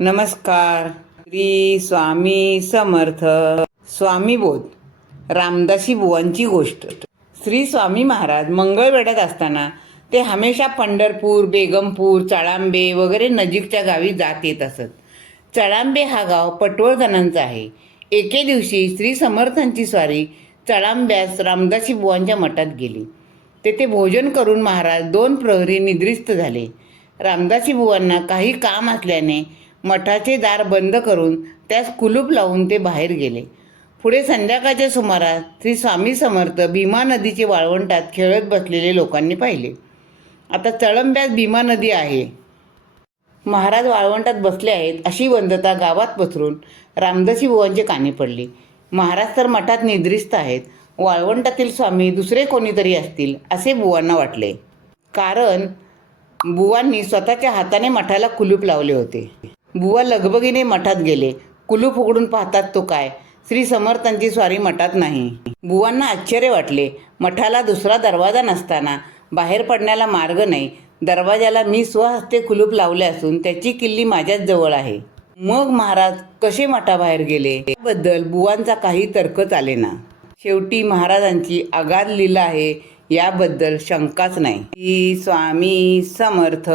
नमस्कार. श्री स्वामी समर्थ. स्वामी बोध रामदासी बुवांची गोष्ट. श्री स्वामी महाराज मंगळवेढ्यात असताना ते हमेशा पंढरपूर, बेगमपूर, चळांबे वगैरे नजीकच्या गावी जात येत असत. चळांबे हा गाव पटवर्धनांचा आहे. एके दिवशी श्री समर्थांची स्वारी चळांब्यास रामदासी बुवांच्या मठात गेली. तेथे भोजन करून महाराज 2 प्रहरी निद्रिस्त झाले. रामदासी बुवांना काही काम असल्याने मठाचे दार बंद करून त्यास कुलूप लावून ते बाहेर गेले. पुढे संध्याकाळच्या सुमारास श्री स्वामी समर्थ भीमा नदीचे वाळवंटात खेळत बसलेले लोकांनी पाहिले. आता चळंब्यात भीमा नदी आहे. महाराज वाळवंटात बसले आहेत अशी वदंता गावात पसरून रामदासी बुवांचे कानी पडली. महाराज तर मठात निद्रिस्त आहेत. वाळवंटातील स्वामी दुसरे कोणीतरी असतील असे बुवांना वाटले. कारण बुवांनी स्वतःच्या हाताने मठाला कुलूप लावले होते. बुवा लगबगीने मठात गेले. कुलूप उघडून पाहतात तो काय, श्री समर्थांची स्वारी मठात नाही. बुवांना आश्चर्य वाटले. मठाला दुसरा दरवाजा नसताना बाहेर पडण्याला मार्ग नाही. दरवाजाला मी स्वहस्ते कुलूप लावले असून त्याची किल्ली माझ्याच जवळ आहे. मग महाराज कसे मठाबाहेर गेले याबद्दल बुवांचा काही तर्कच आलेना. शेवटी महाराजांची अगाध लीला आहे याबद्दल शंकाच नाही. श्री स्वामी समर्थ.